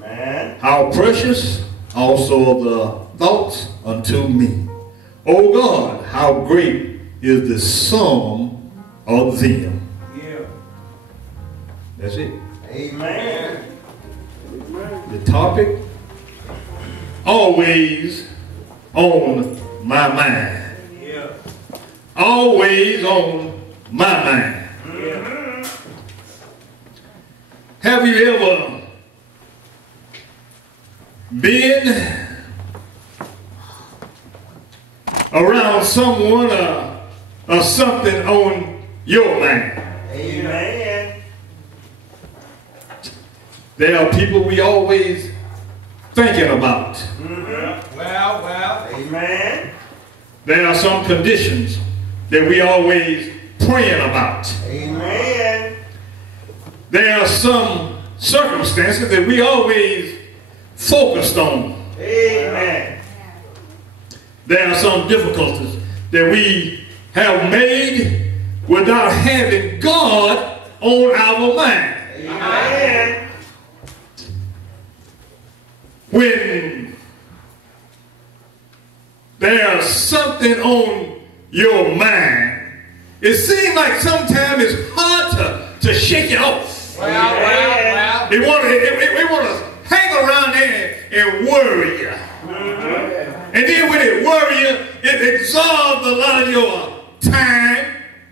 Man. How precious also the thoughts unto me. O God, how great is the sum of them. Yeah. That's it. Amen. The topic, always on my mind. Yeah. Always on my mind. Yeah. Have you ever been around someone or something on your mind? Amen. There are people we always thinking about. Mm-hmm. Well. Amen. There are some conditions that we always praying about. Amen. There are some circumstances that we always focused on. Amen. There are some difficulties that we have made without having God on our mind. Amen. When there's something on your mind, it seems like sometimes it's hard to shake it off. Well. It want to hang around there and worry you. Mm-hmm. And then when it worry you, it absorbs a lot of your time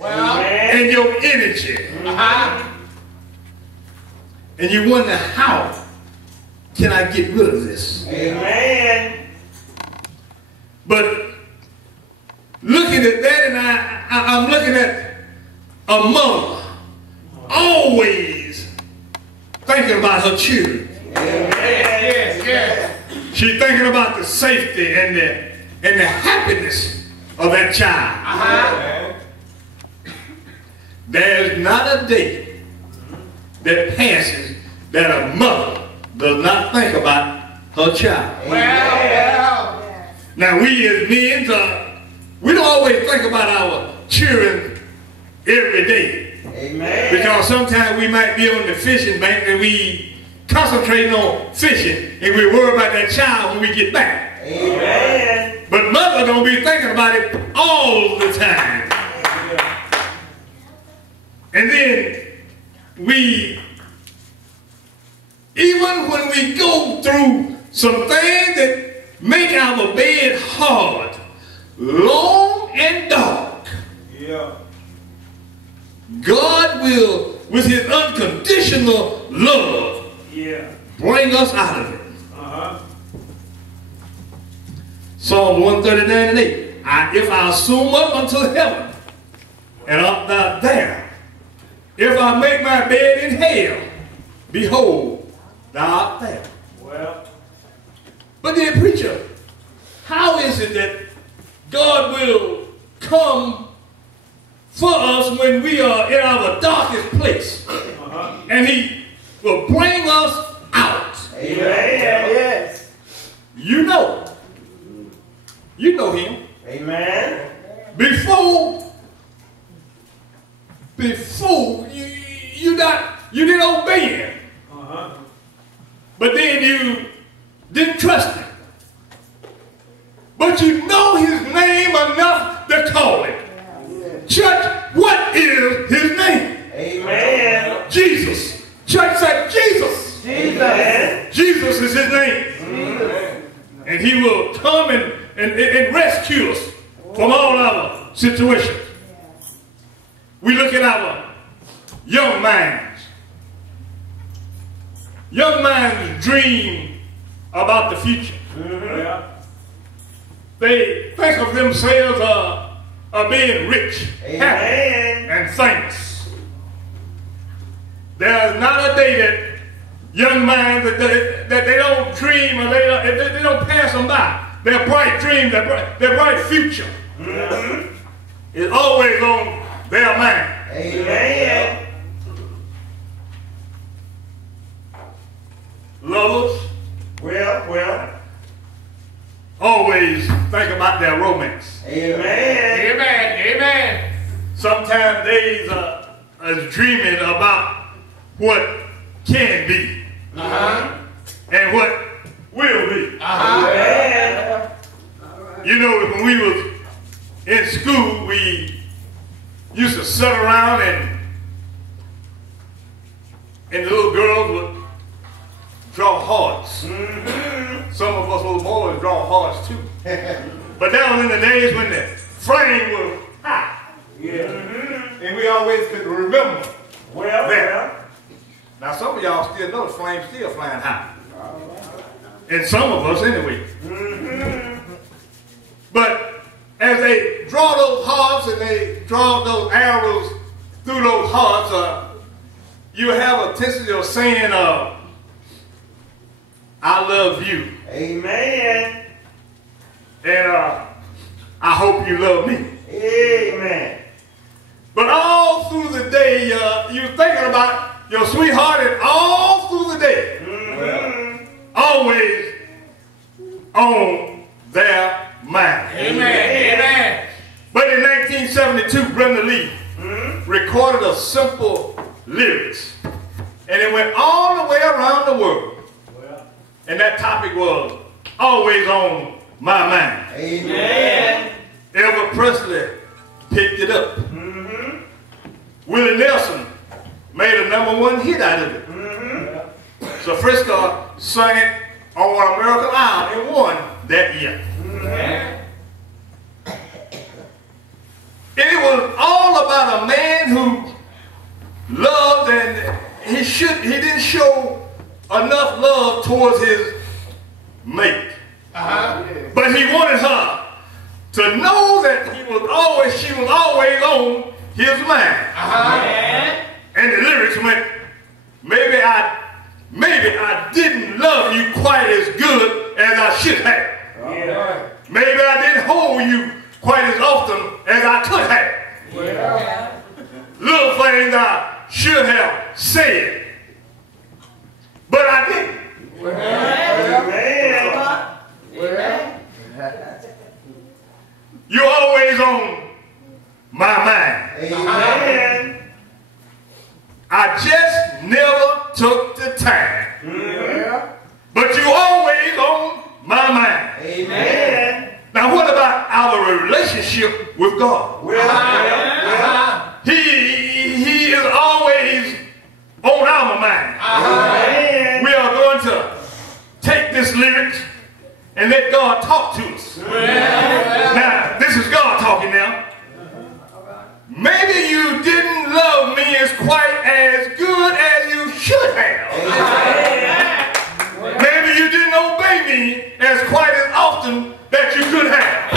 and your energy. And you wonder, how can I get rid of this? Amen. But looking at that, and I'm looking at a mother always thinking about her children. Yes. She's thinking about the safety and the happiness of that child. There's not a day that passes that a mother does not think about her child. Now we as men, we don't always think about our children every day. Amen. Because sometimes we might be on the fishing bank and we concentrating on fishing and we worry about that child when we get back. Amen. But mother don't be thinking about it all the time. And then even when we go through some things that make our bed hard, long and dark, God will, with his unconditional love, bring us out of it. Psalm 139 and 8. If I assume up unto heaven, and art thou there, if I make my bed in hell, behold, thou art there. Well. But then, preacher, how is it that God will come for us when we are in our darkest place? And he will bring us out. Amen. Yes. You know him. Amen. Before you didn't obey him. But then you didn't trust him. But you know his name enough to call him. Church, what is his name? Amen. Jesus. Church said Jesus. Jesus is his name. Jesus. And he will come and rescue us from all our situations. We look at our young minds. Young minds dream about the future. They think of themselves as being rich, happy, and famous. There's not a day that young minds that they don't dream or they don't pass them by. Their bright dream, their bright future is always on their mind. Amen. Lovers, Well. always think about their romance. Amen. Sometimes they are dreaming about what can be. and what will be. Amen. You know, when we was in school, we used to sit around and the little girls would draw hearts. Some of us little boys draw hearts too. But that was in the days when the flame was high. And we always could remember that. Now some of y'all still know the flame's still flying high. And some of us anyway. But as they draw those hearts and they draw those arrows through those hearts, you have a tendency of saying, I love you. Amen. And I hope you love me. Amen. But all through the day, you're thinking about your sweetheart, and all through the day, always on their mind. Amen. Amen. But in 1972, Brenda Lee recorded a simple lyrics, and it went all the way around the world. And that topic was always on my mind. Amen. Elvis Presley picked it up. Willie Nelson made a #1 hit out of it. So Frisco sang it on American Idol and won that year. And it was all about a man who loved, and he didn't show enough love towards his mate. But he wanted her to know that she was always on his mind. And the lyrics went, maybe I didn't love you quite as good as I should have. Maybe I didn't hold you quite as often as I could have. Little things I should have said, but I didn't. You're always on my mind. I just never took the time. But you're always on my mind. Now what about our relationship with God? He is always on our mind. We are going to take this lyrics and let God talk to us. Now, this is God talking now. Maybe you didn't love me as quite as good as you should have. Maybe you didn't obey me as quite as often that you could have.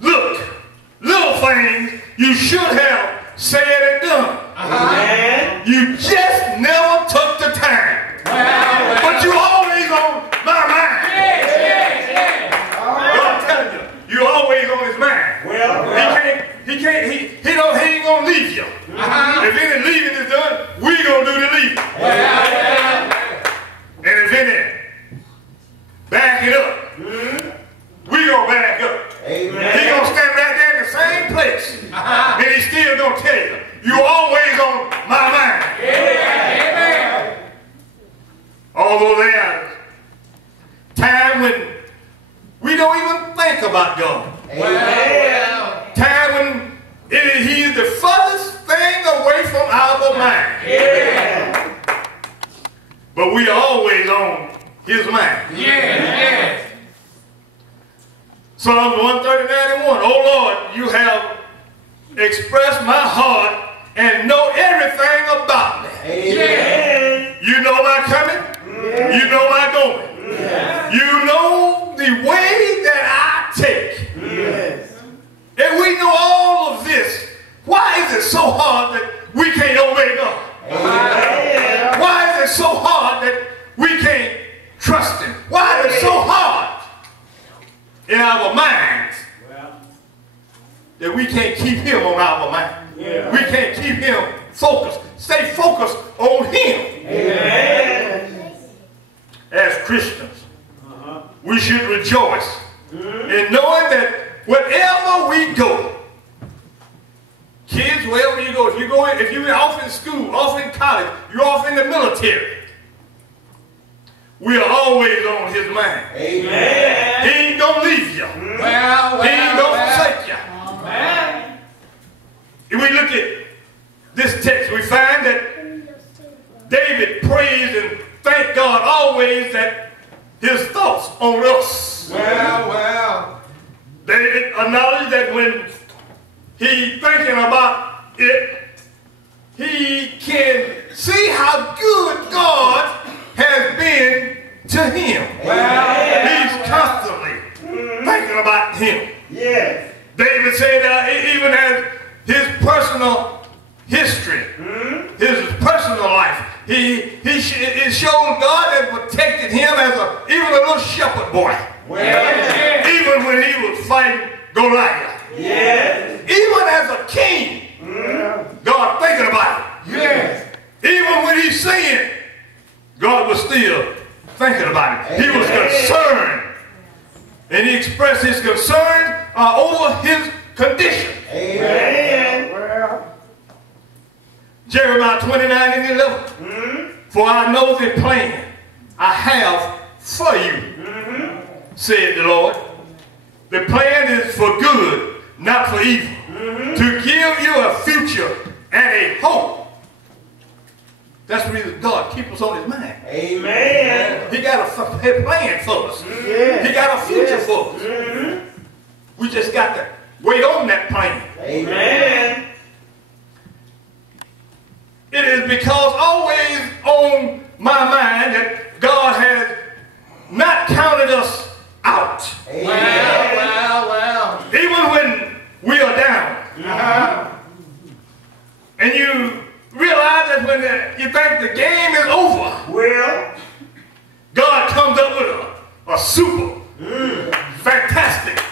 Look, little things you should have said and done. You just never took the time. But you always on my mind. I'm telling you, you're always on his mind. He ain't gonna leave you. If any leaving is done, we gonna do the leaving. And if any back it up, we gonna back up. He gonna stand right there in the same place, and he still gonna tell you, you're always on my mind. Although there's time when we don't even think about God. Time when he is the furthest thing away from our mind. But we are always on his mind. Psalm 139:1. Oh Lord, you have expressed my heart and know everything about me. You know my coming. You know my going. You know the way that I take. And we know all of this. Why is it so hard that we can't obey God? Why is it so hard that we can't trust him? Why is it so hard in our minds that we can't keep him on our mind? We can't keep him focused. Stay focused on him. As Christians, we should rejoice in knowing that wherever we go, kids, wherever you go, if you're off in school, off in college, you're off in in the military, we are always on his mind. Amen. He ain't gonna leave you. He ain't gonna forsake you. Amen. If we look at this text, we find that David praised and thanked God always that his thoughts on us. David acknowledged that when he thinking about it, he can see how good God has been to him. He's constantly thinking about him. Yes. David said even as his personal history, his personal life, it shows God had protected him as even a little shepherd boy. Even when he was fighting Goliath. Yes. Even as a king, God thinking about it. Even when he's sinned, God was still thinking about it. He was concerned. And he expressed his concern over his condition. Amen. Jeremiah 29:11. For I know the plan I have for you, said the Lord. The plan is for good, not for evil, to give you a future and a hope. That's the reason God keeps us on his mind. Amen. He got a plan for us. He got a future for us. We just got to wait on that plan. Amen. It is because always on my mind that God has not counted us out. Even when we are down. And you realize that when you think the game is over, Well, God comes up with a super, fantastic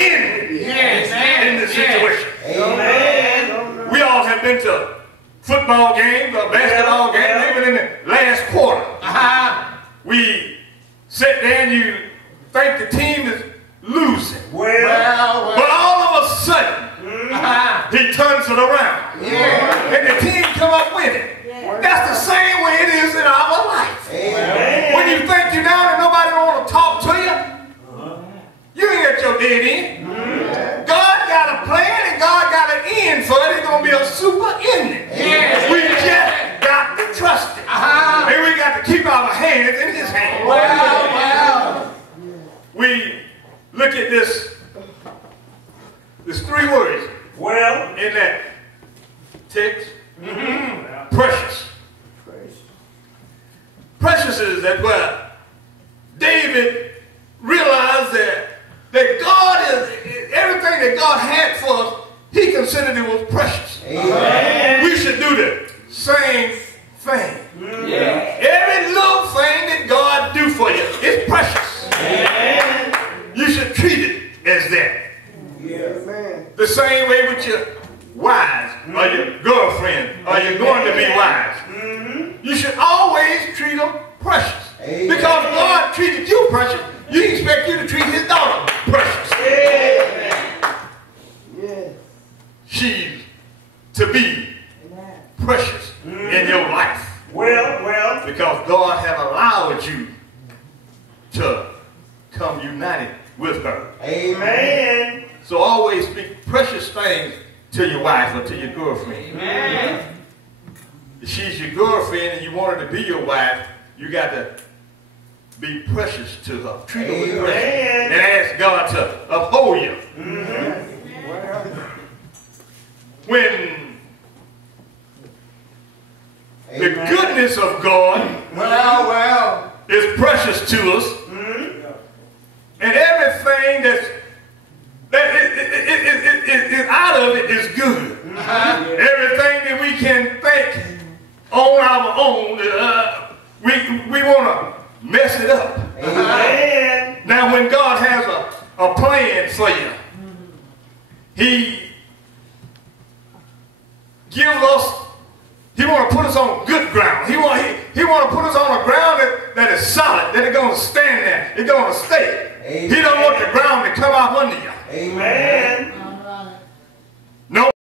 ending in the situation. amen. We all have been to football games or basketball games, even in the last quarter. We sit there and you think the team is losing. Well, But all of a sudden, he turns it around. And the team come up winning. That's the same way it is in our life. amen. When you think you're down and nobody want to talk to you, you ain't at your dead end. God got a plan and God got an end for it. It's going to be a super ending. We just got to trust it. And we got to keep our hands in his hands. We look at this. There's three words Well, in that text. Precious. Precious is that where David realized that God is, everything that God had for us, he considered it was precious. amen. We should do the same thing. Every little thing that God do for you is precious. Amen. You should treat it as that. Yes. The same way with your wives or your girlfriend or you're going to be wives. You should always treat them precious. Because God treated you precious, you expect you to treat his daughter precious. She's to be precious in your life. Well, Because God has allowed you to come united with her. amen. So always speak precious things to your wife or to your girlfriend. If she's your girlfriend and you want her to be your wife, you got to be precious to her. Treat her with precious. And ask God to uphold you. When the goodness of God is precious to us, and everything that is out of it is good. Everything that we can think on our own, we want to mess it up. Amen. Now when God has a plan for you, he gives us, he want to put us on good ground. He want to put us on a ground that is solid, that is going to stand there, it's going to stay. He don't want the ground to come out under you. Amen.